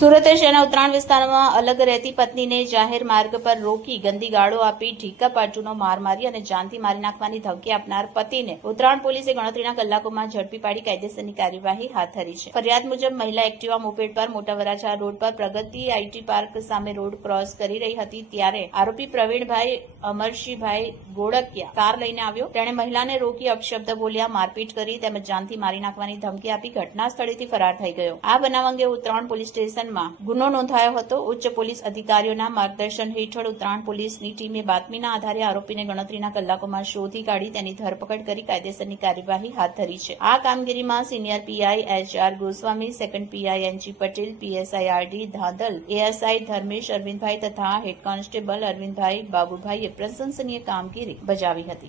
સુરત શહેરના ઉત્તરાયણ વિસ્તારમાં અલગ રહેતી પત્નીને જાહેર માર્ગ પર રોકી ગંદી ગાળો આપી ઢીકા પાટુનો માર મારી અને જાનથી મારી નાખવાની ધમકી આપનાર પતિને ઉત્તરાયણ પોલીસે ગણતરીના કલાકોમાં ઝડપી પાડી કાયદેસરની કાર્યવાહી હાથ ધરી છે। ફરિયાદ મુજબ મહિલા એક્ટિવા મોપેડ પર મોટા વરાછા રોડ પર પ્રગતિ આઈટી પાર્ક સામે રોડ ક્રોસ કરી રહી હતી ત્યારે આરોપી પ્રવીણભાઈ અમરશીભાઈ ગોળકિયા કાર લઈને આવ્યો। તેણે મહિલાને રોકી અપશબ્દ બોલ્યા, મારપીટ કરી તેમજ જાનથી મારી નાખવાની ધમકી આપી ઘટના સ્થળેથી ફરાર થઈ ગયો। આ બનાવ અંગે ઉત્તરાયણ પોલીસ સ્ટેશન ગુનો નોંધાયો હતો। ઉચ્ચ પોલીસ અધિકારીઓના માર્ગદર્શન હેઠળ ઉત્તરાયણ પોલીસની ટીમે બાતમીના આધારે આરોપીને ગણતરીના કલાકોમાં શોધી કાઢી તેની ધરપકડ કરી કાયદેસરની કાર્યવાહી હાથ ધરી છે। આ કામગીરીમાં senior PI HR Goswami, second PI NG Patel, PSI RD Dhandhal, ASI Dharmesh Arvindbhai તથા હેડ કોન્સ્ટેબલ અરવિંદભાઈ બાબુભાઈએ પ્રશંસનીય કામગીરી બજાવી હતી।